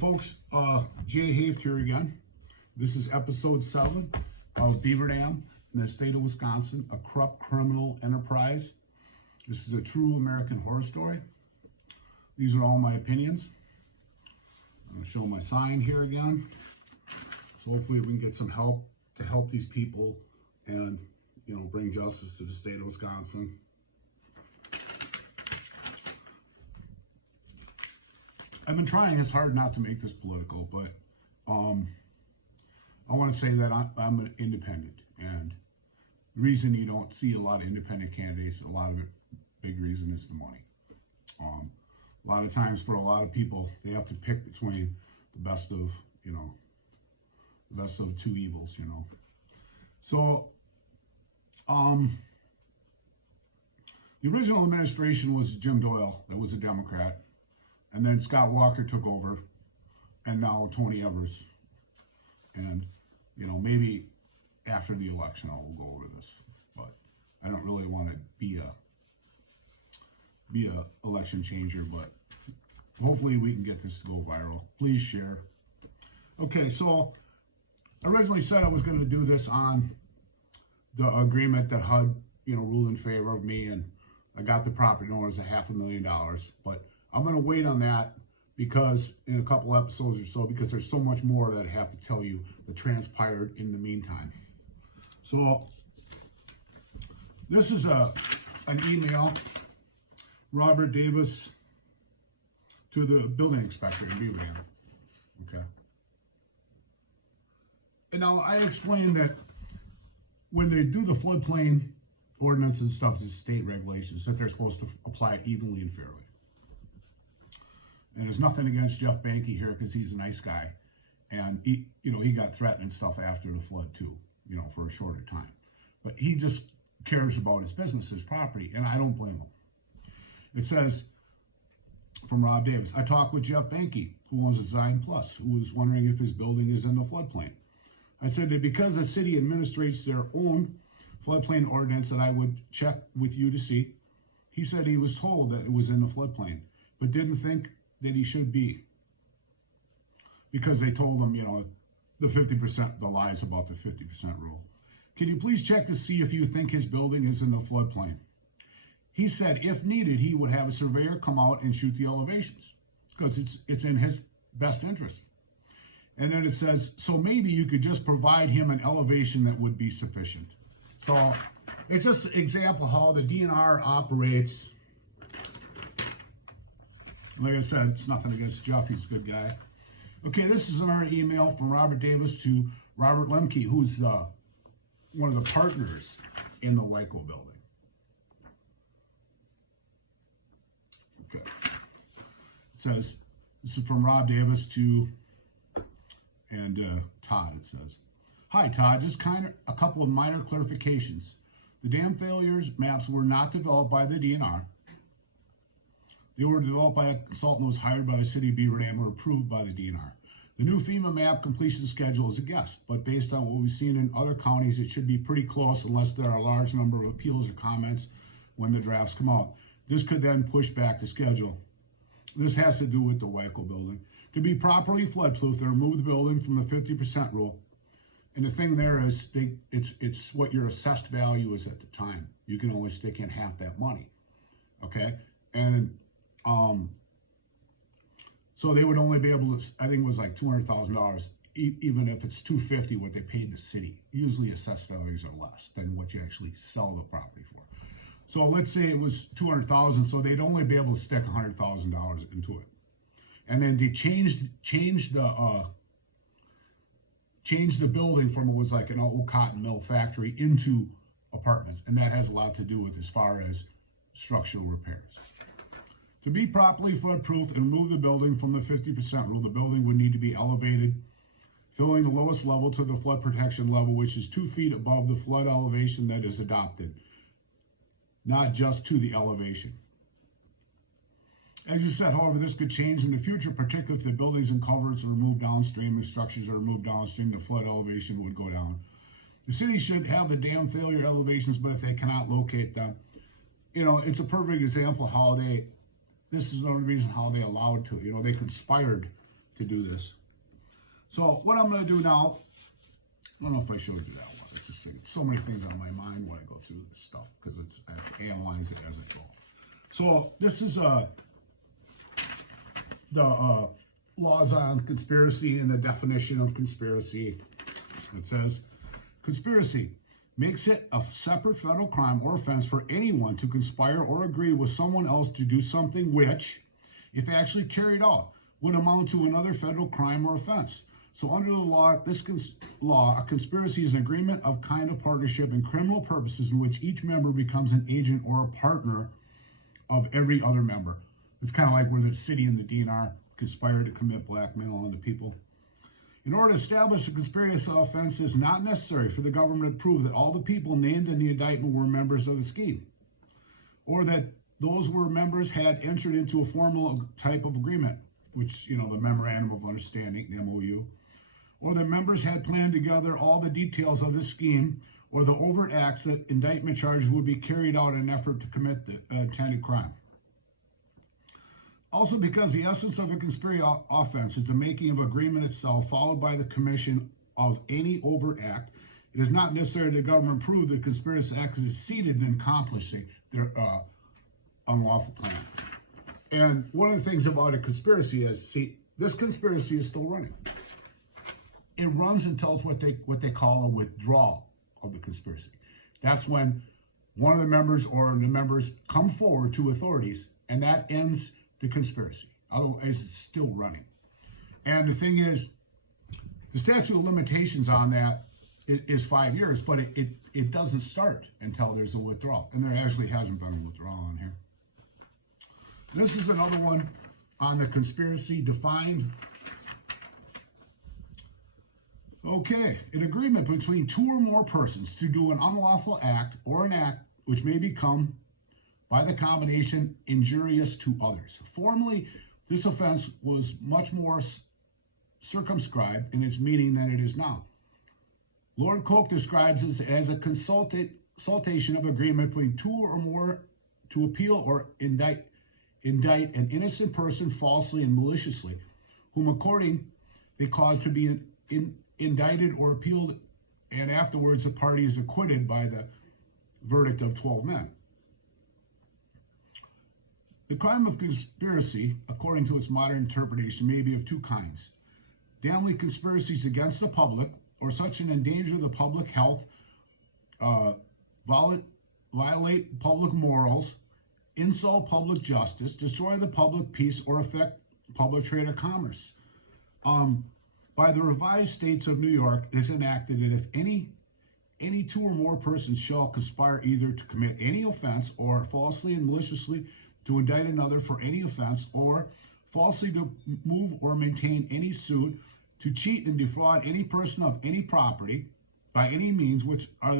folks, Jay Haft here again. This is episode 7 of Beaver Dam in the state of Wisconsin, a corrupt criminal enterprise. This is a true American horror story. These are all my opinions. I'm going to show my sign here again. So hopefully we can get some help to help these people and, bring justice to the state of Wisconsin. I've been trying as hard not to make this political, but I want to say that I'm an independent, and the reason you don't see a lot of independent candidates, a lot of it, big reason is the money. A lot of times for a lot of people, they have to pick between the best of, the best of two evils, So, the original administration was Jim Doyle, that was a Democrat. And then Scott Walker took over, and now Tony Evers. And, maybe after the election I'll go over this, but I don't really want to be a election changer, but hopefully we can get this to go viral. Please share. Okay, so I originally said I was going to do this on the agreement that HUD, ruled in favor of me, and I got the property owners $500,000, but I'm going to wait on that because in a couple episodes or so, because there's so much more that I have to tell you that transpired in the meantime. So this is an email, Robert Davis to the building inspector in Beaver Dam. Okay. And now I explained that when they do the floodplain ordinance and stuff, it's state regulations that they're supposed to apply it evenly and fairly. And there's nothing against Jeff Banky here because he's a nice guy. And he got threatened and stuff after the flood too, for a shorter time. But he just cares about his business, his property, and I don't blame him. It says, from Rob Davis, I talked with Jeff Banky, who owns Design Plus, who was wondering if his building is in the floodplain. I said that because the city administrates their own floodplain ordinance that I would check with you to see. He said he was told that it was in the floodplain, but didn't think that he should be, because they told him, the 50%, the lies about the 50% rule. Can you please check to see if you think his building is in the floodplain? He said if needed, he would have a surveyor come out and shoot the elevations because it's in his best interest. And then it says, so maybe you could just provide him an elevation that would be sufficient. So it's just an example how the DNR operates. Like I said, it's nothing against Jeff, he's a good guy. Okay, this is another email from Robert Davis to Robert Lemke, who's one of the partners in the Wyco building. Okay. It says, this is from Rob Davis to, and Todd, it says. Hi, Todd, just a couple of minor clarifications. The dam failures maps were not developed by the DNR. They were developed by a consultant who was hired by the city of Beaver Dam or approved by the DNR. The new FEMA map completion schedule is a guess, but based on what we've seen in other counties, it should be pretty close unless there are a large number of appeals or comments when the drafts come out. This could then push back the schedule. This has to do with the Wyco building. To be properly flood-proof, they remove the building from the 50% rule. And the thing there is, it's what your assessed value is at the time. You can only stick in half that money, okay? And so they would only be able to, I think it was like $200,000, even if it's $250,000 what they paid the city. Usually assessed values are less than what you actually sell the property for. So let's say it was $200,000, so they'd only be able to stick $100,000 into it. And then they changed the building from what was like an old cotton mill factory into apartments, and that has a lot to do with as far as structural repairs. To be properly flood-proof and remove the building from the 50% rule, the building would need to be elevated, filling the lowest level to the flood protection level, which is 2 feet above the flood elevation that is adopted, not just to the elevation. As you said, however, this could change in the future, particularly if the buildings and culverts are removed downstream and structures are removed downstream, the flood elevation would go down. The city should have the dam failure elevations, but if they cannot locate them, it's a perfect example how this is another reason how they allowed to, they conspired to do this. So what I'm going to do now, I don't know if I showed you that one. It's just so many things on my mind when I go through this stuff because I have to analyze it as I go. So this is the laws on conspiracy and the definition of conspiracy. It says, conspiracy makes it a separate federal crime or offense for anyone to conspire or agree with someone else to do something which, if actually carried out, would amount to another federal crime or offense. So under the law, a conspiracy is an agreement of kind of partnership and criminal purposes in which each member becomes an agent or a partner of every other member. It's kind of like where the city and the DNR conspire to commit blackmail on the people. In order to establish a conspiracy offense, it's not necessary for the government to prove that all the people named in the indictment were members of the scheme, or that those were members had entered into a formal type of agreement, which, the Memorandum of Understanding, the MOU, or the members had planned together all the details of the scheme, or the overt acts that indictment charges would be carried out in an effort to commit the intended crime. Also, because the essence of a conspiracy offense is the making of agreement itself, followed by the commission of any overt act, it is not necessary the government prove that conspiracy act is succeeded in accomplishing their unlawful plan. And one of the things about a conspiracy is, this conspiracy is still running. It runs until it's what they call a withdrawal of the conspiracy. That's when one of the members or the members come forward to authorities, and that ends the conspiracy. Otherwise, it's still running. And the thing is, the statute of limitations on that is 5 years, but it doesn't start until there's a withdrawal. And there actually hasn't been a withdrawal on here. This is another one on the conspiracy defined. Okay, an agreement between two or more persons to do an unlawful act or an act which may become, by the combination, injurious to others. Formally, this offense was much more circumscribed in its meaning than it is now. Lord Coke describes this as a consultation of agreement between two or more to appeal or indict an innocent person falsely and maliciously, whom according they cause to be indicted or appealed, and afterwards the party is acquitted by the verdict of 12 men. The crime of conspiracy, according to its modern interpretation, may be of two kinds. Namely, conspiracies against the public, or such an endanger the public health, violate public morals, insult public justice, destroy the public peace, or affect public trade or commerce. By the revised states of New York, it is enacted that if any two or more persons shall conspire either to commit any offense or falsely and maliciously to indict another for any offense, or falsely to move or maintain any suit, to cheat and defraud any person of any property by any means which are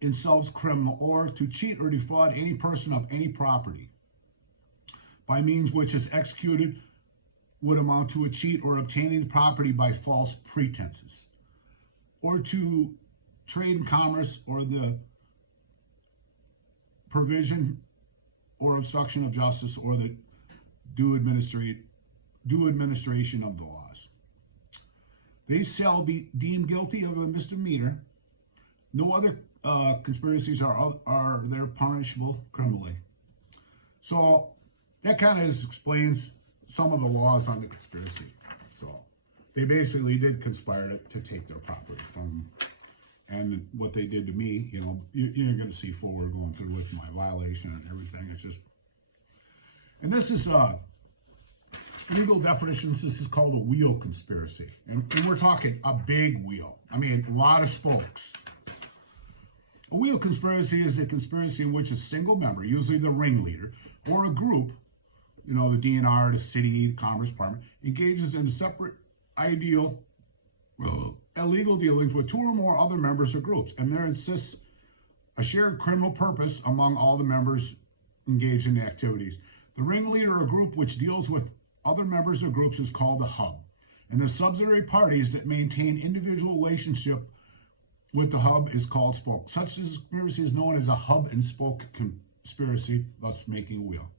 themselves criminal, or to cheat or defraud any person of any property by means which is executed would amount to a cheat or obtaining property by false pretenses, or to trade and commerce or the provision or obstruction of justice or the due administration of the laws. They shall be deemed guilty of a misdemeanor. No other conspiracies are there punishable criminally. So that kind of explains some of the laws on the conspiracy. So they basically did conspire to take their property from them. And what they did to me, you're going to see forward going through with my violation and everything. It's just, and this is legal definitions. This is called a wheel conspiracy, and we're talking a big wheel. I mean, a lot of spokes. A wheel conspiracy is a conspiracy in which a single member, usually the ringleader, or a group, the DNR, the city, the Commerce Department, engages in separate illegal dealings with two or more other members or groups, and there exists a shared criminal purpose among all the members engaged in the activities. The ringleader or group which deals with other members or groups is called a hub, and the subsidiary parties that maintain individual relationship with the hub is called spoke. Such a conspiracy is known as a hub and spoke conspiracy, thus making a wheel.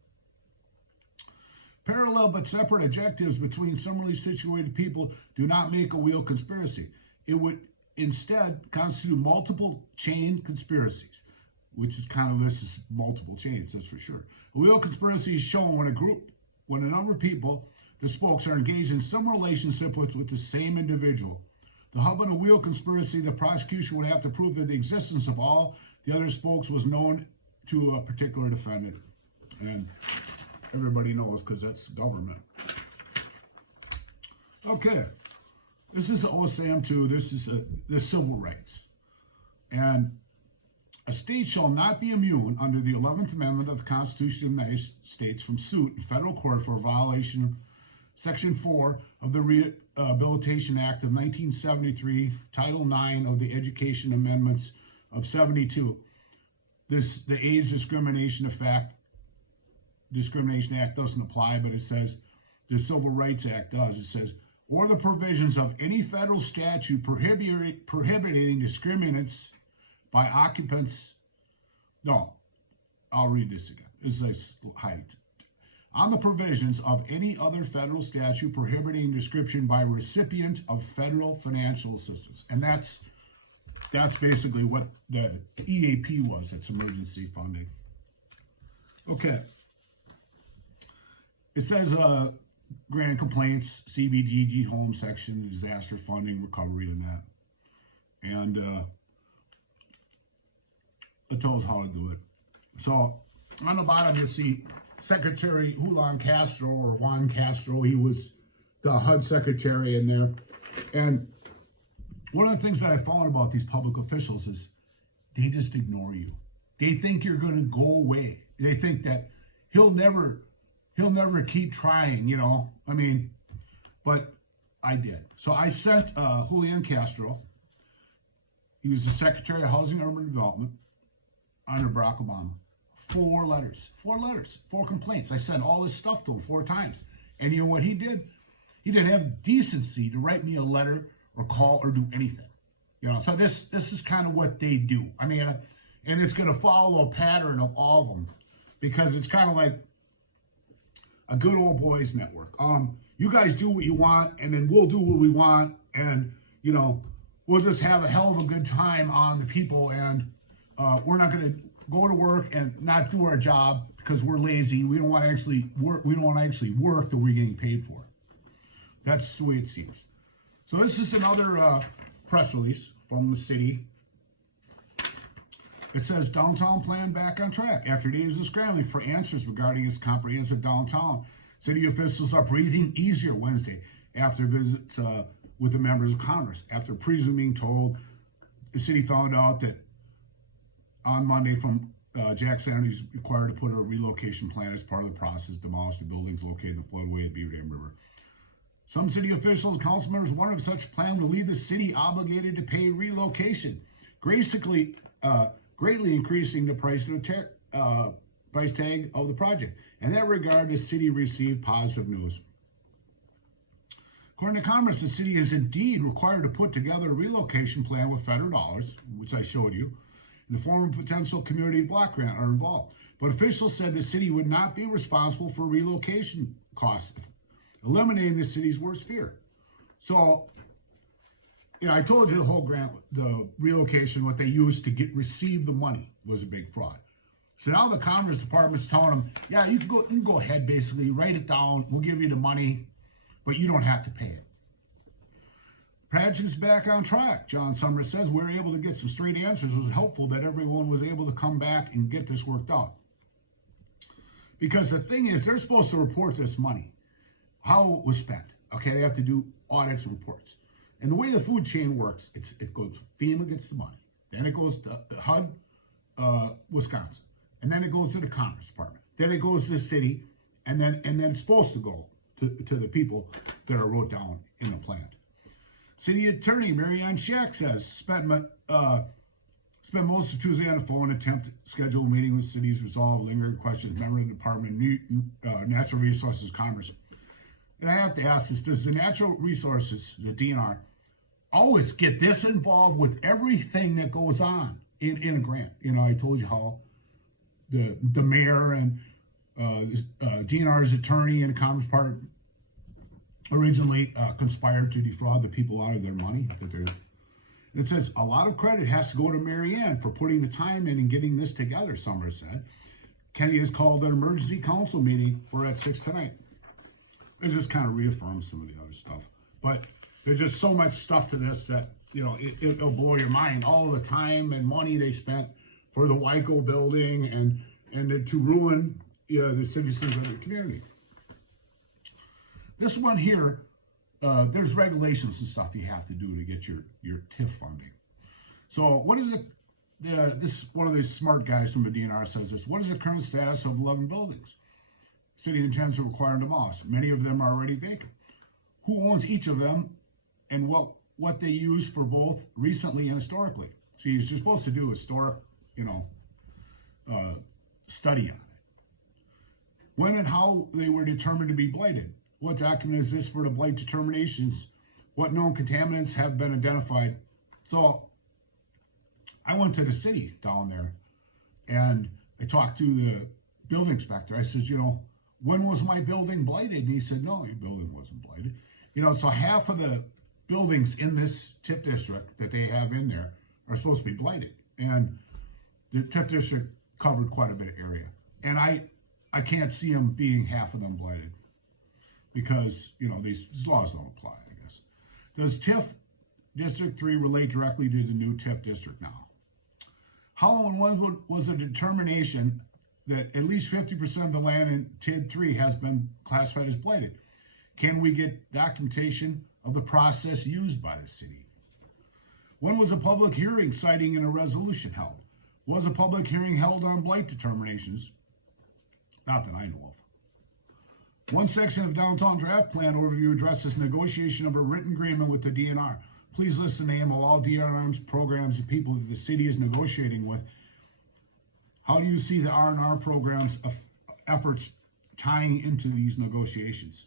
Parallel parallel but separate objectives between similarly situated people do not make a wheel conspiracy. It would instead constitute multiple chain conspiracies, which is kind of this is multiple chains, that's for sure. A wheel conspiracy is shown when a number of people, the spokes, are engaged in some relationship with the same individual. The hub in a wheel conspiracy, the prosecution would have to prove that the existence of all the other spokes was known to a particular defendant. And everybody knows because that's government. Okay, this is OSAM 2. This is the civil rights. And a state shall not be immune under the 11th Amendment of the Constitution of the United States from suit in federal court for a violation of Section 4 of the Rehabilitation Act of 1973, Title 9 of the Education Amendments of 72. The Age Discrimination Act doesn't apply, but it says the Civil Rights Act does. It says, or the provisions of any federal statute prohibiting discriminants by occupants. No, I'll read this again. This is height. On the provisions of any other federal statute prohibiting description by recipient of federal financial assistance. And that's basically what the EAP was. It's emergency funding. Okay. It says grant complaints, CBDG home section, disaster funding, recovery, and that. And it tells how to do it. So on the bottom you see Secretary Juan Castro, or Juan Castro. He was the HUD secretary in there. And one of the things that I found about these public officials is they just ignore you. They think you're going to go away. They think that he'll never keep trying, you know. I mean, but I did. So I sent Julian Castro. He was the Secretary of Housing and Urban Development under Barack Obama. 4 complaints. I sent all this stuff to him 4 times. And you know what he did? He didn't have decency to write me a letter or call or do anything. You know, so this is kind of what they do. I mean, and it's going to follow a pattern of all of them, because it's kind of like a good old boys network. You guys do what you want, and then we'll do what we want, and you know, we'll just have a hell of a good time on the people, and we're not going to go to work and not do our job because we're lazy. We don't want to actually work. We don't want to actually work that we're getting paid for. That's the way it seems. So this is another press release from the city. It says downtown plan back on track after days of scrambling for answers regarding its comprehensive downtown. City officials are breathing easier Wednesday after visits with the members of Congress. After presuming told, the city found out that on Monday from Jack Sanity is required to put a relocation plan as part of the process, demolish the buildings located in the floodway at Beaver Dam River. Some city officials and council members wondered if such plan would leave the city obligated to pay relocation, greatly increasing the price tag of the project. In that regard, the city received positive news. According to Congress, the city is indeed required to put together a relocation plan with federal dollars, which I showed you. The form of potential community block grant are involved. But officials said the city would not be responsible for relocation costs, eliminating the city's worst fear. So, you know, I told you the whole grant, the relocation, what they used to receive the money was a big fraud. So now the Commerce Department's telling them, yeah, you can go ahead, basically, write it down, we'll give you the money, but you don't have to pay it. Project's back on track, John Summers says. We were able to get some straight answers. It was helpful that everyone was able to come back and get this worked out. Because the thing is, they're supposed to report this money, how it was spent. Okay, they have to do audits and reports. And the way the food chain works, it goes, FEMA gets the money. Then it goes to HUD, Wisconsin. And then it goes to the Commerce Department. Then it goes to the city. And then it's supposed to go to the people that are wrote down in the plan. City Attorney Mary Ann Shack says, spent most of Tuesday on the phone, attempt to schedule a meeting with cities, resolve lingering questions, member of the Department of Natural Resources Commerce. And I have to ask this, does the Natural Resources, the DNR, always get this involved with everything that goes on in a grant? You know, I told you how the mayor and DNR's attorney and Commerce Part originally conspired to defraud the people out of their money. It says, a lot of credit has to go to Mary Ann for putting the time in and getting this together, Summers said. Kenny has called an emergency council meeting for at 6 tonight. It just kind of reaffirms some of the other stuff. But there's just so much stuff to this that, you know, it'll blow your mind. All the time and money they spent for the Wyco building and to ruin the citizens of the community. This one here, there's regulations and stuff you have to do to get your TIF funding. So what is it? This one of these smart guys from the DNR says this. What is the current status of 11 buildings? City intends to require them all. Many of them are already vacant. Who owns each of them, and what they use for both recently and historically? So you're supposed to do a historic, study on it. When and how they were determined to be blighted. What document is this for the blight determinations? What known contaminants have been identified? So I went to the city down there and I talked to the building inspector. I said, when was my building blighted? And he said, no, your building wasn't blighted. So half of the buildings in this TIF district that they have in there are supposed to be blighted. And the TIF district covered quite a bit of area. And I can't see them being half of them blighted because, these laws don't apply, I guess. Does TIF District 3 relate directly to the new TIF district now? How and when was a determination that at least 50% of the land in TID 3 has been classified as blighted? Can we get documentation of the process used by the city? When was a public hearing citing in a resolution held? Was a public hearing held on blight determinations? Not that I know of. One section of downtown draft plan overview addresses negotiation of a written agreement with the DNR. Please list the name of all DNR's programs and people that the city is negotiating with. How do you see the R&R programs efforts tying into these negotiations?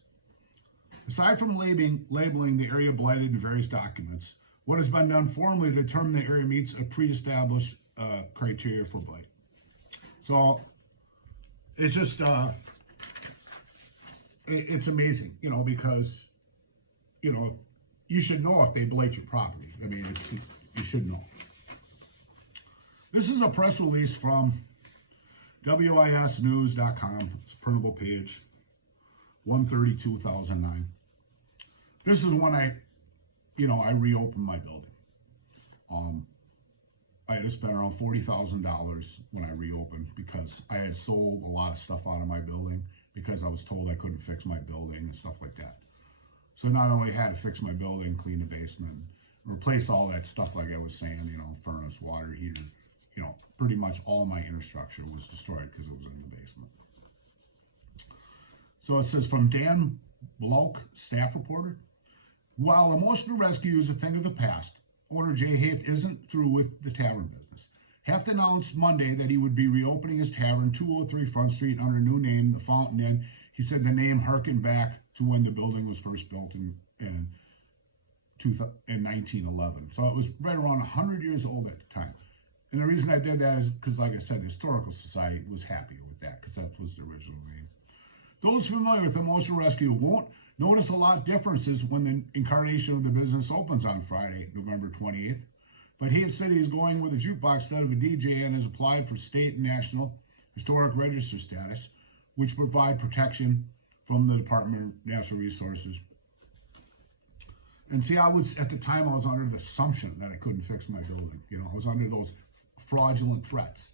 Aside from labeling the area blighted in various documents, what has been done formally to determine the area meets a pre-established criteria for blight? So it's just, it's amazing, because, you should know if they blight your property. I mean, you should know. This is a press release from wisnews.com. It's a printable page, 1/30/2009. This is when I reopened my building. I had to spend around $40,000 when I reopened because I had sold a lot of stuff out of my building because I was told I couldn't fix my building and stuff like that. So not only had to fix my building, clean the basement, replace all that stuff like I was saying, furnace, water heater, pretty much all my infrastructure was destroyed because it was in the basement. So it says from Dan Bloke, staff reporter, while emotional rescue is a thing of the past, owner Jay Haft isn't through with the tavern business. Haft announced Monday that he would be reopening his tavern, 203 Front Street, under a new name, the Fountain Inn. He said the name harkened back to when the building was first built in 1911. So it was right around 100 years old at the time. And the reason I did that is because, like I said, the Historical Society was happy with that because that was the original name. Those familiar with emotional rescue won't notice a lot of differences when the incarnation of the business opens on Friday, November 28th. But Haft said he's going with a jukebox instead of a DJ and has applied for state and national historic register status, which provide protection from the Department of Natural Resources. And see, at the time, I was under the assumption that I couldn't fix my building. I was under those fraudulent threats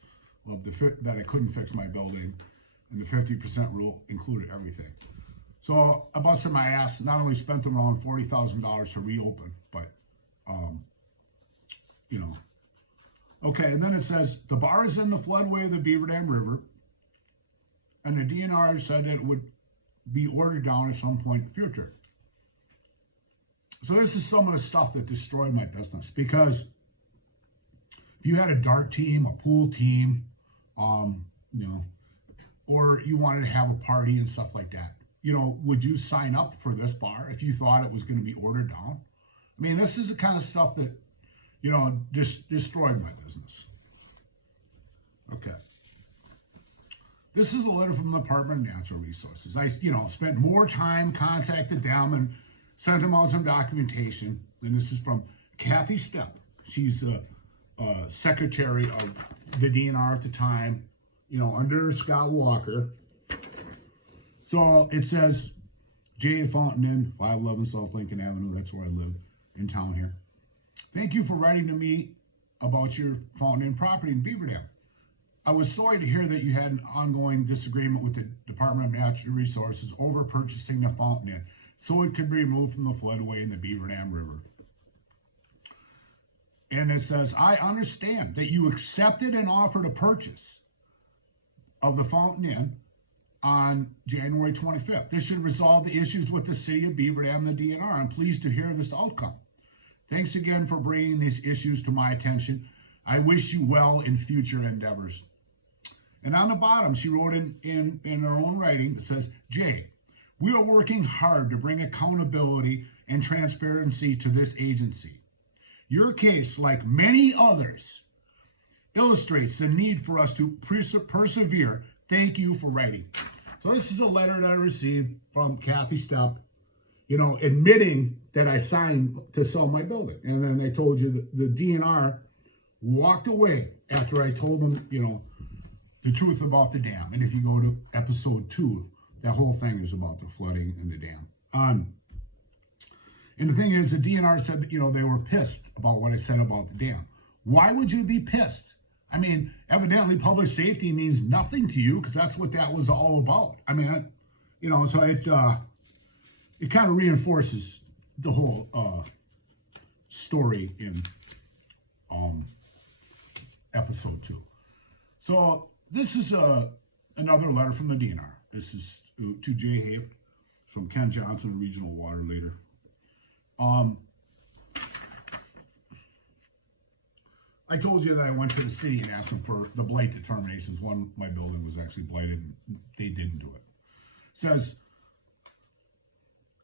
of that I couldn't fix my building, and the 50% rule included everything. So I busted my ass, not only spent around $40,000 to reopen, but, Okay, and then it says, the bar is in the floodway of the Beaver Dam River, and the DNR said it would be ordered down at some point in the future. So this is some of the stuff that destroyed my business, because if you had a dart team, a pool team, or you wanted to have a party and stuff like that, would you sign up for this bar if you thought it was going to be ordered down? I mean, this is the kind of stuff that, just destroyed my business. Okay. This is a letter from the Department of Natural Resources. I, spent more time, contacted them, and sent them out some documentation. And this is from Kathy Stepp. She's a secretary of the DNR at the time, under Scott Walker. So it says, J. Fountain Inn, 511 South Lincoln Avenue. That's where I live in town here. Thank you for writing to me about your Fountain Inn property in Beaver Dam. I was sorry to hear that you had an ongoing disagreement with the Department of Natural Resources over purchasing the Fountain Inn so it could be removed from the floodway in the Beaver Dam River. And it says, I understand that you accepted an offer to purchase of the Fountain Inn on January 25th. This should resolve the issues with the city of Beaver Dam and the DNR. I'm pleased to hear this outcome. Thanks again for bringing these issues to my attention. I wish you well in future endeavors. And on the bottom, she wrote in her own writing, it says, Jay, we are working hard to bring accountability and transparency to this agency. Your case, like many others, illustrates the need for us to persevere. Thank you for writing. So this is a letter that I received from Kathy Stepp, admitting that I signed to sell my building. And then I told you that the DNR walked away after I told them, the truth about the dam. And if you go to episode 2, that whole thing is about the flooding and the dam. And the thing is, the DNR said, they were pissed about what I said about the dam. Why would you be pissed? I mean, evidently public safety means nothing to you because that's what that was all about. I mean, so it kind of reinforces the whole story in episode 2. So this is another letter from the DNR. This is to Jay Hape from Ken Johnson, regional water leader. I told you that I went to the city and asked them for the blight determinations. One, my building was actually blighted, and they didn't do it. It says,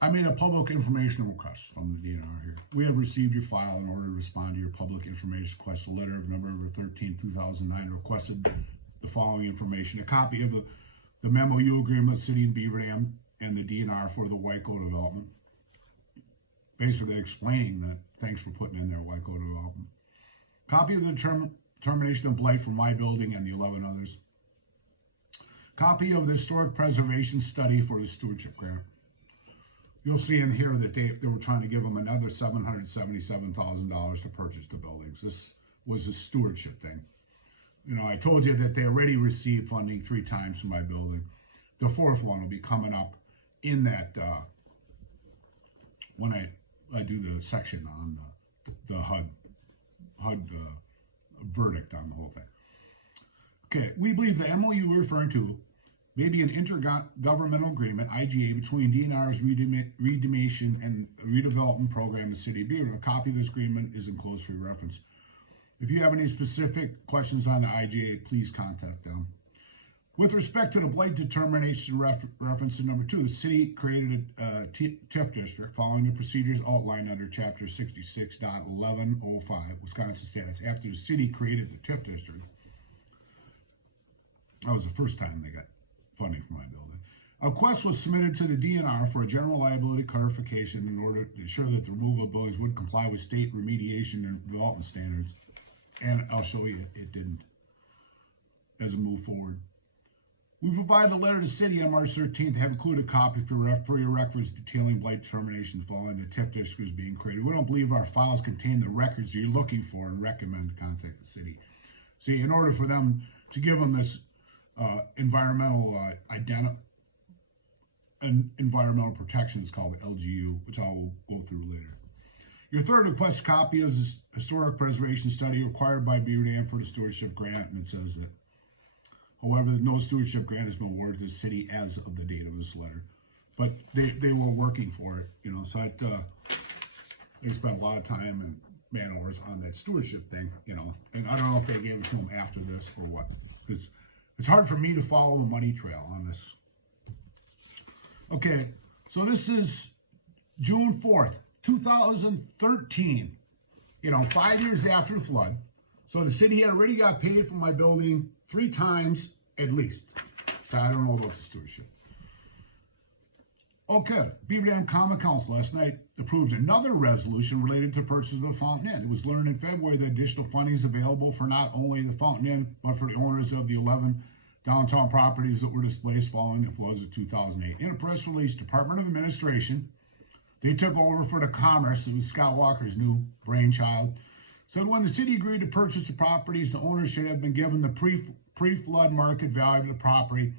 I made a public information request from the DNR here. We have received your file in order to respond to your public information request. A letter of November 13, 2009 requested the following information. A copy of the MOU agreement with City of Beaver Dam and the DNR for the Wyco development. Basically explaining that thanks for putting in their Wyco development. Copy of the termination of blight for my building and the 11 others. Copy of the historic preservation study for the stewardship grant. You'll see in here that they were trying to give them another $777,000 to purchase the buildings. This was a stewardship thing. I told you that they already received funding 3 times for my building. The 4th one will be coming up in that, when I do the section on the HUD verdict on the whole thing. Okay, we believe the MOU we're referring to may be an intergovernmental agreement, IGA, between DNR's Redemation and Redevelopment Program in the City of Beaver. A copy of this agreement is enclosed for your reference. If you have any specific questions on the IGA, please contact them. With respect to the blight determination reference to number 2, the city created a TIF district following the procedures outlined under Chapter 66.1105 Wisconsin Statutes. After the city created the TIF district, that was the first time they got funding for my building. A request was submitted to the DNR for a general liability clarification in order to ensure that the removal of buildings would comply with state remediation and development standards. And I'll show you it didn't as we move forward. We provided a letter to the city on March 13th, have included a copy for your records detailing blight determinations following the TIF district being created. We don't believe our files contain the records you're looking for and recommend to contact the city. See, in order for them to give them this environmental protection, it's called the LGU, which I will go through later. Your third request copy is this historic preservation study required by Beaver Dam for the stewardship grant, and it says that, however, no stewardship grant has been awarded to the city as of the date of this letter. But they were working for it, so they spent a lot of time and man hours on that stewardship thing, and I don't know if they gave it to them after this or what, because it's hard for me to follow the money trail on this. Okay, so this is June 4th, 2013, 5 years after the flood. So the city had already got paid for my building 3 times at least. So I don't know about the stewardship. Okay, Beaver Dam Common Council last night approved another resolution related to purchase of the Fountain Inn. It was learned in February that additional funding is available for not only the Fountain Inn, but for the owners of the 11 downtown properties that were displaced following the floods of 2008. In a press release, Department of Administration, they took over for the Commerce. It was Scott Walker's new brainchild. Said when the city agreed to purchase the properties, the owners should have been given the pre-flood market value of the property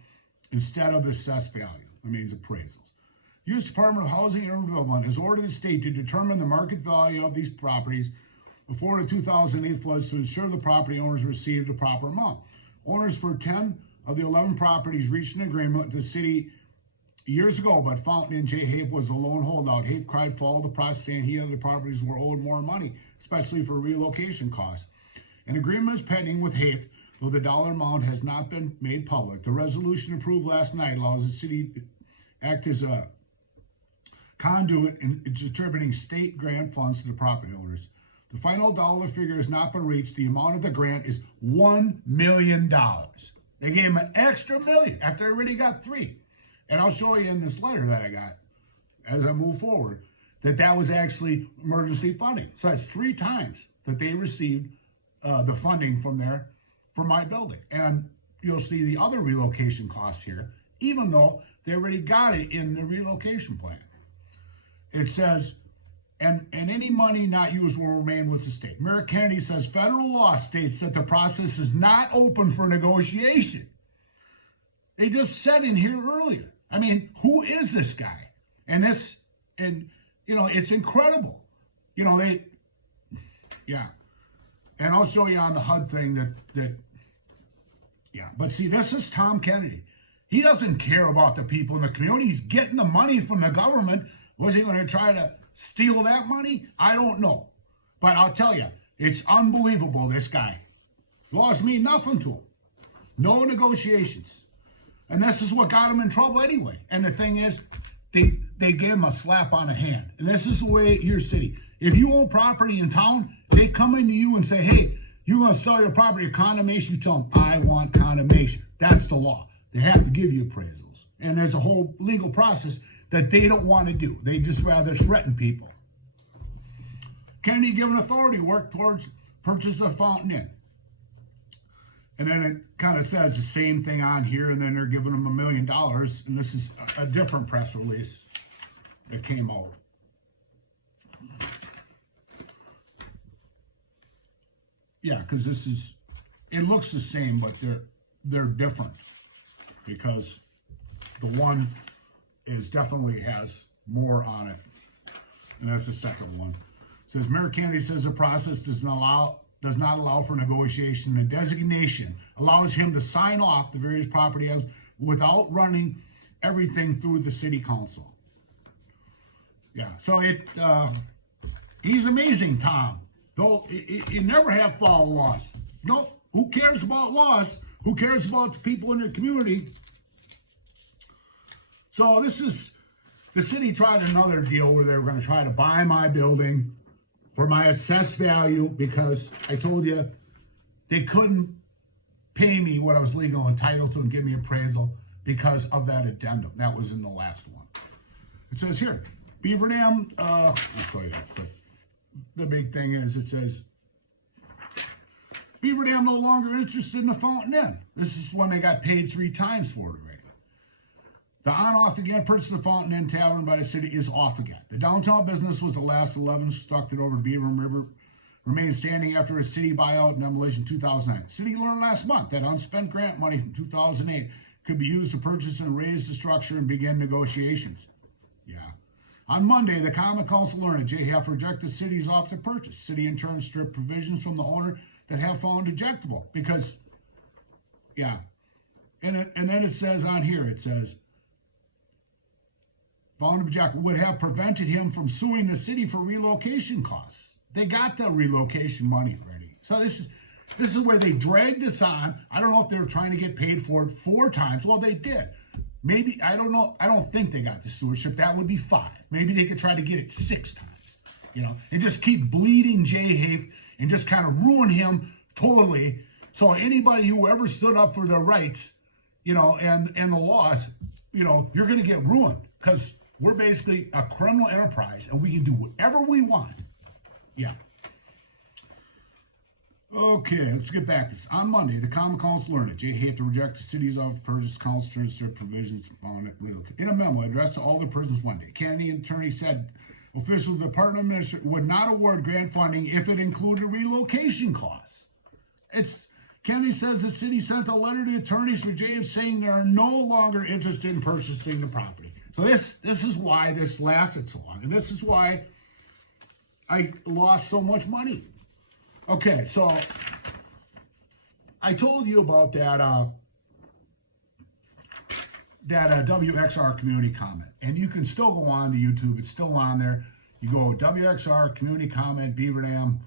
instead of the assessed value. That means appraisals. U.S. Department of Housing and Urban Development has ordered the state to determine the market value of these properties before the 2008 floods to ensure the property owners received the proper amount. Owners for 10 of the 11 properties reached an agreement with the city years ago, but Fountain Inn Jay Hape was the lone holdout. Hape cried foul the process, saying he and other properties were owed more money, especially for relocation costs. An agreement is pending with Hape, though the dollar amount has not been made public. The resolution approved last night allows the city to act as a conduit in distributing state grant funds to the property owners. The final dollar figure has not been reached. The amount of the grant is $1 million. They gave him an extra $1 million after they already got $3 million. And I'll show you in this letter that I got as I move forward that was actually emergency funding. So that's 3 times that they received the funding from there for my building. And you'll see the other relocation costs here, even though they already got it in the relocation plan. It says, and any money not used will remain with the state. Mayor Kennedy says federal law states that the process is not open for negotiation. They just said in here earlier. I mean, who is this guy? And you know, it's incredible. You know, yeah. And I'll show you on the HUD thing yeah. But see, this is Tom Kennedy. He doesn't care about the people in the community. He's getting the money from the government. Was he going to try to steal that money? I don't know. But I'll tell you, it's unbelievable, this guy. Laws mean nothing to him. No negotiations. And this is what got him in trouble anyway. And the thing is, they gave him a slap on the hand. And this is the way at your city. If you own property in town, they come into you and say, hey, you're going to sell your property at condemnation. You tell them, I want condemnation. That's the law. They have to give you appraisals. And there's a whole legal process that they don't want to do. They just rather threaten people. Kennedy given authority to work towards purchase of Fountain Inn. And then it kind of says the same thing on here, and then they're giving them $1 million. And this is a different press release that came out. Yeah, because it looks the same, but they're different. Because the one definitely has more on it. And that's the second one. It says Mayor Kennedy says the process does not allow for negotiation. The designation allows him to sign off the various property owners without running everything through the city council. Yeah, so he's amazing, Tom. Though you never have follow laws. No, who cares about laws? Who cares about the people in their community? So the city tried another deal where they were going to try to buy my building for my assessed value because I told you they couldn't pay me what I was legally entitled to and give me appraisal because of that addendum. That was in the last one. It says here, Beaver Dam, I'll show you that quick. The big thing is it says, Beaver Dam no longer interested in the Fountain Inn. This is when they got paid 3 times for it already. The on-off again purchase of the Fountain Inn Tavern by the city is off again. The downtown business was the last 11 constructed over the Beaver River, remained standing after a city buyout and demolition in 2009. The city learned last month that unspent grant money from 2008 could be used to purchase and raise the structure and begin negotiations. Yeah. On Monday, the Common Council learned that JHAF rejected the city's offer to purchase. The city in turn stripped provisions from the owner that have found ejectable because, yeah. And then it says on here, it says, found objectable would have prevented him from suing the city for relocation costs. They got the relocation money already. So this is where they dragged this on. I don't know if they were trying to get paid for it 4 times. Well, they did. Maybe, I don't know. I don't think they got the stewardship. That would be 5. Maybe they could try to get it 6 times, you know, and just keep bleeding Jay Hafe and just kind of ruin him totally. So anybody who ever stood up for their rights, you know, and the laws, you know, you're going to get ruined because we're basically a criminal enterprise and we can do whatever we want. Yeah. Okay, let's get back to this. On Monday, the Common Council learned that Jay had to reject the city's offer purchase council to insert provisions on it. In a memo addressed to all the persons Monday, Kennedy attorney said officials of the Department of Administration would not award grant funding if it included relocation costs. Kennedy says the city sent a letter to attorneys for Jay saying they are no longer interested in purchasing the property. So this is why this lasted so long, and this is why I lost so much money. Okay, so I told you about that WXR community comment, and you can still go on to YouTube. It's still on there. You go WXR community comment, Beaver Dam,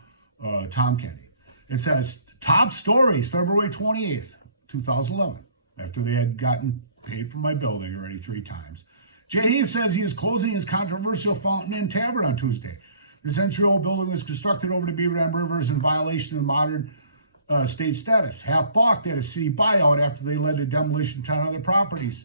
Tom Kennedy. It says top stories, February 28th, 2011, after they had gotten paid for my building already 3 times. Jay Heath says he is closing his controversial Fountain Inn Tavern on Tuesday. The century-old building was constructed over the Beaver Dam River is in violation of modern state status. Half balked at a city buyout after they led to demolition of 10 other properties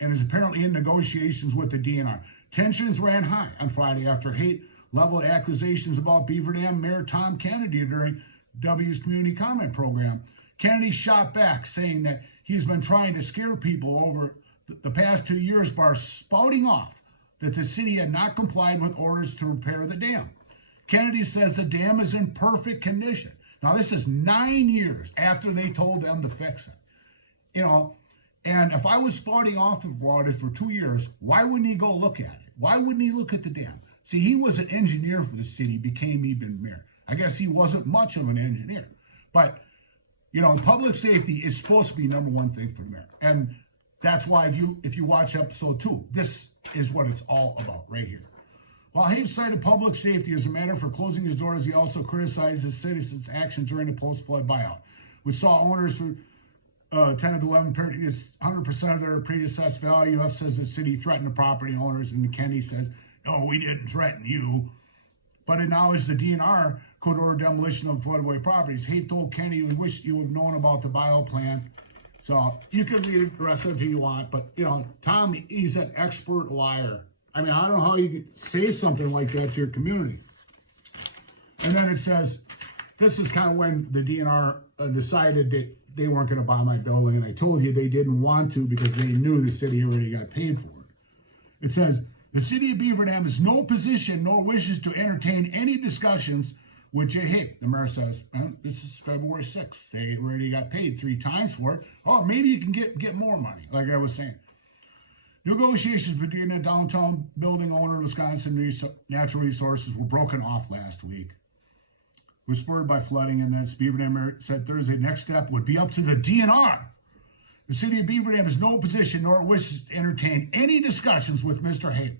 and is apparently in negotiations with the DNR. Tensions ran high on Friday after Haight leveled accusations about Beaver Dam Mayor Tom Kennedy during W's community comment program. Kennedy shot back, saying that he's been trying to scare people over the past 2 years by spouting off that the city had not complied with orders to repair the dam. Kennedy says the dam is in perfect condition. Now, this is 9 years after they told them to fix it. You know, and if I was spouting off about it for 2 years, why wouldn't he go look at it? Why wouldn't he look at the dam? See, he was an engineer for the city, became even mayor. I guess he wasn't much of an engineer. But, you know, public safety is supposed to be #1 thing for the mayor. And that's why if you watch episode 2, this is what it's all about right here. While Hayes cited public safety as a matter for closing his doors, he also criticized the citizens' action during the post-flood buyout, which saw owners for 10 to 11 periods, 100% of their pre-assessed value. UF says the city threatened the property owners, and Kennedy says, no, we didn't threaten you, but acknowledged the DNR could order demolition of floodway properties. Hayes told Kennedy he wished you would have known about the buyout plan. So you can read it the rest of it if you want, but you know, Tom, he's an expert liar. I mean, I don't know how you could say something like that to your community. And then it says, this is kind of when the DNR decided that they weren't going to buy my building, and I told you they didn't want to because they knew the city already got paid for it. It says, the city of Beaver Dam is no position nor wishes to entertain any discussions with Jay Haight. The mayor says, this is February 6th. They already got paid 3 times for it. Oh, maybe you can get more money, like I was saying. Negotiations between the downtown building owner and Wisconsin Natural Resources were broken off last week. It was spurred by flooding, and then Beaver Dam mayor said Thursday next step would be up to the DNR. The city of Beaver Dam is no position nor wishes to entertain any discussions with Mr. Haight.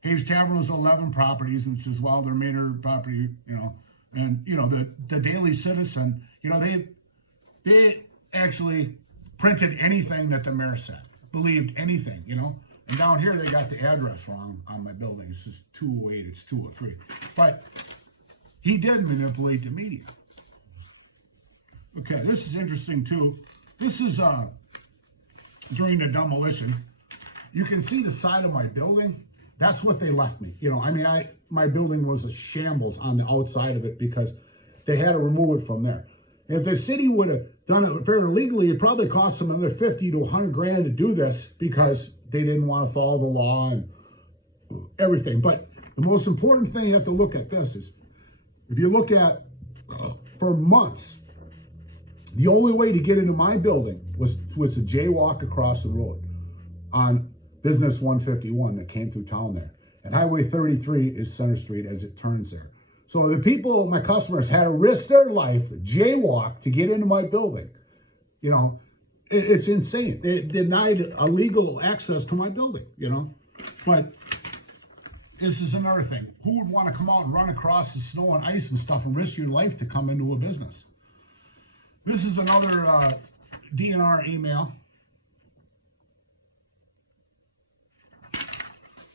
Haight's Tavern has 11 properties, and says, well, the remainder of the property, you know, and, you know, the Daily Citizen, you know, they actually printed anything that the mayor said, believed anything, you know. And down here, they got the address wrong on my building. It's just 208, it's 203. But he did manipulate the media. Okay, this is interesting, too. This is during the demolition. You can see the side of my building. That's what they left me. You know, I mean, my building was a shambles on the outside of it because they had to remove it from there. And if the city would have done it fairly legally, it probably cost them another 50 to 100 grand to do this because they didn't want to follow the law and everything. But the most important thing you have to look at this is, if you look at, for months, the only way to get into my building was to jaywalk across the road on Business 151 that came through town there. And Highway 33 is Center Street as it turns there. So the people, my customers, had to risk their life, jaywalk to get into my building. You know, it's insane. They denied illegal access to my building, you know. But this is another thing. Who would want to come out and run across the snow and ice and stuff and risk your life to come into a business? This is another DNR email.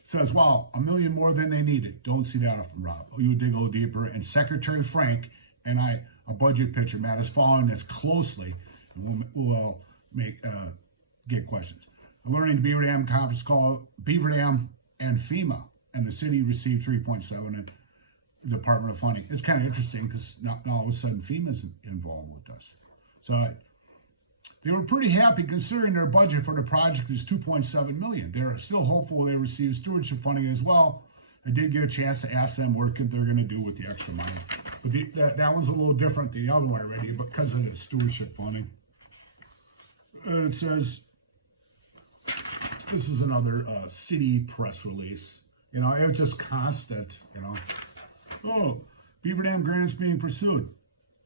Says, wow, $1 million more than they needed. Don't see that often, Rob. Oh, you dig a little deeper. And Secretary Frank and I, a budget pitcher, Matt, is following this closely. And we'll make get questions. Alerting to Beaver Dam conference call, Beaver Dam and FEMA, and the city received 3.7 in Department of Funding. It's kind of interesting because now all of a sudden FEMA's involved with us. So they were pretty happy considering their budget for the project is $2.7 million. They're still hopeful they receive stewardship funding as well. I did get a chance to ask them what they're going to do with the extra money. But that one's a little different than the other one already because of the stewardship funding. It says, this is another city press release. You know, it was just constant, you know. Oh, Beaver Dam grants being pursued.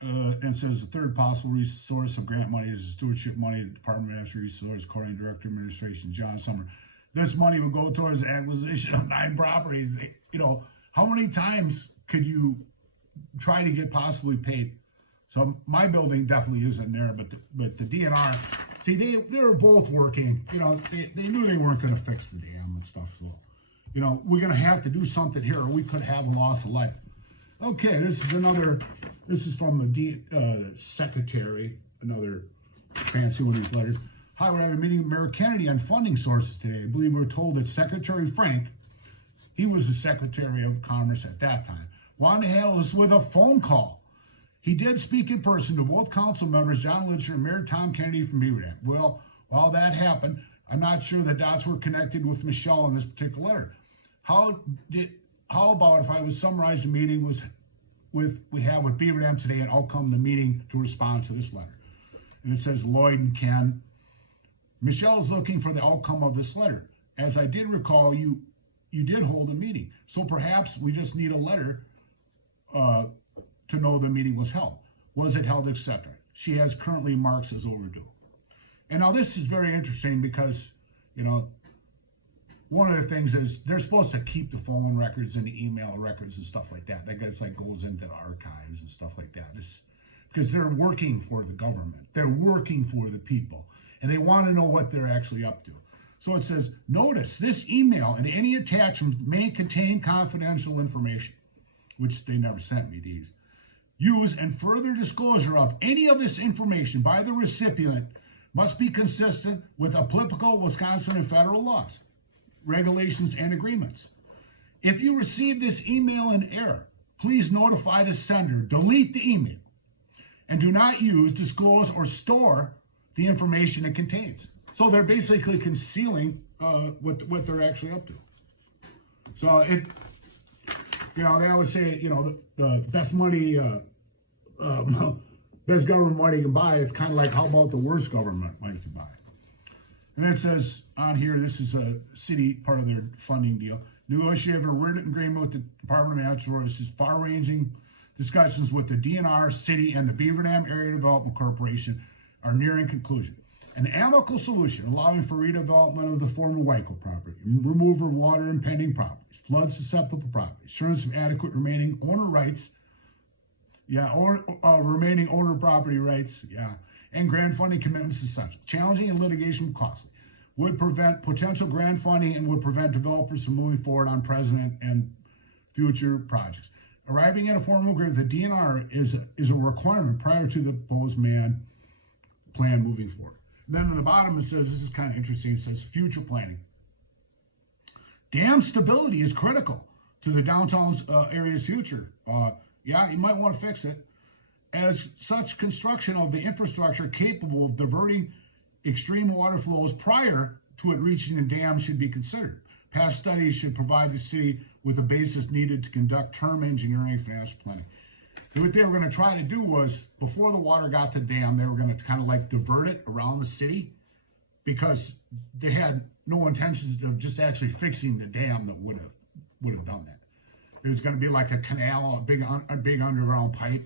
And says the third possible source of grant money is the stewardship money, the Department of Natural Resources, according to Director of Administration John Summer. This money would go towards the acquisition of 9 properties. You know, how many times could you try to get possibly paid? So my building definitely isn't there, but the DNR, see, they were both working. You know, they knew they weren't going to fix the dam and stuff. So, you know, we're going to have to do something here, or we could have a loss of life. Okay, this is from the secretary, another fancy one of these letters. Hi, we're having a meeting with Mayor Kennedy on funding sources today. I believe we were told that Secretary Frank, he was the Secretary of Commerce at that time, wanted to handle this with a phone call. He did speak in person to both council members, John Litcher and Mayor Tom Kennedy from Beaver Dam. Well, while that happened, I'm not sure the dots were connected with Michelle in this particular letter. How about if I would summarize the meeting we have with Beaver Dam today and outcome of the meeting to respond to this letter? And it says, Lloyd and Ken, Michelle is looking for the outcome of this letter. As I did recall, you did hold a meeting. So perhaps we just need a letter to know the meeting was held. Was it held, etc.? She has currently marks as overdue. And now this is very interesting because, you know, one of the things is they're supposed to keep the phone records and the email records and stuff like that. That gets like goes into the archives and stuff like that. Because they're working for the government. They're working for the people. And they want to know what they're actually up to. So it says, notice this email and any attachments may contain confidential information, which they never sent me these. Use and further disclosure of any of this information by the recipient must be consistent with applicable Wisconsin and federal laws, regulations, and agreements. If you receive this email in error, please notify the sender, delete the email, and do not use, disclose, or store the information it contains. So they're basically concealing what they're actually up to. So it, you know, they always say, you know, the best money, best government money you can buy. It's kind of like, how about the worst government money you can buy? And it says on here, this is a city part of their funding deal. Negotiated a written agreement with the Department of Natural Resources, far-ranging discussions with the DNR, city, and the Beaver Dam Area Development Corporation are nearing conclusion. An amicable solution allowing for redevelopment of the former Wyco property, removal of water and pending properties, flood susceptible properties, assurance of adequate remaining owner rights, remaining owner property rights, and grant funding commitments essential. Challenging and litigation costly. Would prevent potential grant funding and would prevent developers from moving forward on present and future projects. Arriving at a formal agreement with the DNR is a requirement prior to the proposed plan moving forward. And then on the bottom it says, this is kind of interesting, it says future planning. Dam stability is critical to the downtown area's future. You might want to fix it. As such, construction of the infrastructure capable of diverting extreme water flows prior to it reaching the dam should be considered. Past studies should provide the city with the basis needed to conduct term engineering and financial planning. What they were going to try to do was, before the water got to the dam, they were going to kind of like divert it around the city because they had no intentions of just actually fixing the dam that would have done that. It was going to be like a canal, a big underground pipe,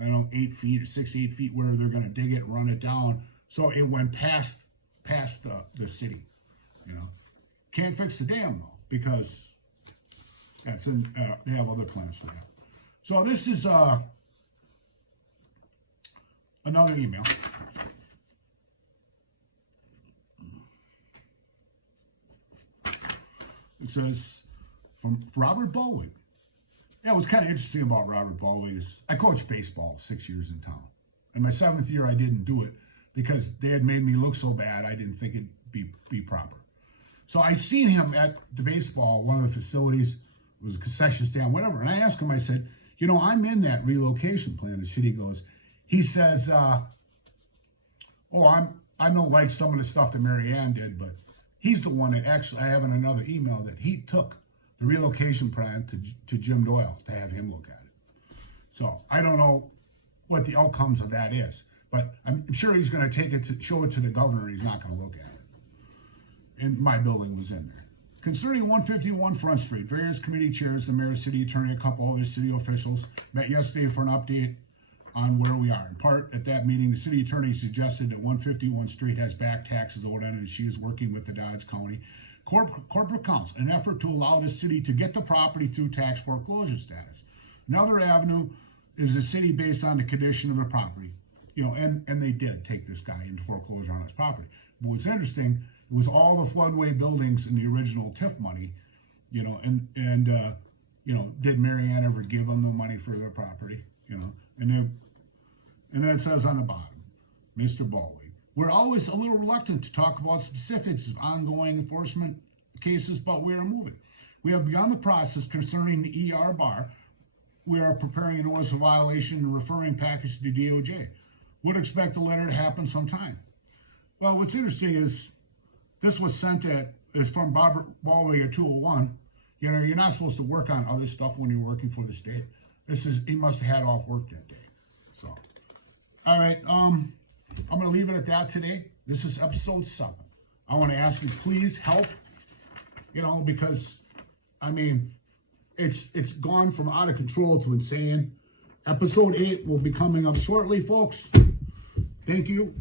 8 feet or 6 to 8 feet, where they're going to dig it, run it down, so it went past the city. Can't fix the dam though because that's in. They have other plans for that. So this is another email. It says from Robert Baldwin. Yeah, what's kind of interesting about Robert Baldwin is I coached baseball 6 years in town. In my 7th year, I didn't do it, because they had made me look so bad. I didn't think it'd be proper. So I seen him at the baseball, one of the facilities, it was a concession stand, whatever. And I asked him, I said, you know, I'm in that relocation plan. The city goes, he says, I don't like some of the stuff that Mary Ann did, but he's the one that actually, I have in another email that he took the relocation plan to Jim Doyle to have him look at it. So I don't know what the outcomes of that is, but I'm sure he's going to take it to show it to the governor. He's not going to look at it. And my building was in there. Concerning 151 Front Street, various committee chairs, the mayor, city attorney, a couple other city officials met yesterday for an update on where we are. In part, at that meeting, the city attorney suggested that 151 Street has back taxes owed on it, and she is working with the Dodge County Corporate Council in an effort to allow the city to get the property through tax foreclosure status. Another avenue is the city based on the condition of the property. You know, and they did take this guy into foreclosure on his property. But what's interesting, it was all the floodway buildings in the original TIF money, you know, and you know, did Mary Ann ever give them the money for their property, you know? And then it says on the bottom, Mr. Baldwin, we're always a little reluctant to talk about specifics of ongoing enforcement cases, but we are moving. We have begun the process concerning the ER bar. We are preparing a notice of violation and referring package to DOJ. Would expect a letter to happen sometime. Well, what's interesting is this was sent is from Robert Baldwin at 201. You know, you're not supposed to work on other stuff when you're working for the state. He must have had off work that day. So, all right, I'm going to leave it at that today. This is episode 7. I want to ask you, please help, you know, because, I mean, it's gone from out of control to insane. Episode 8 will be coming up shortly, folks. Thank you.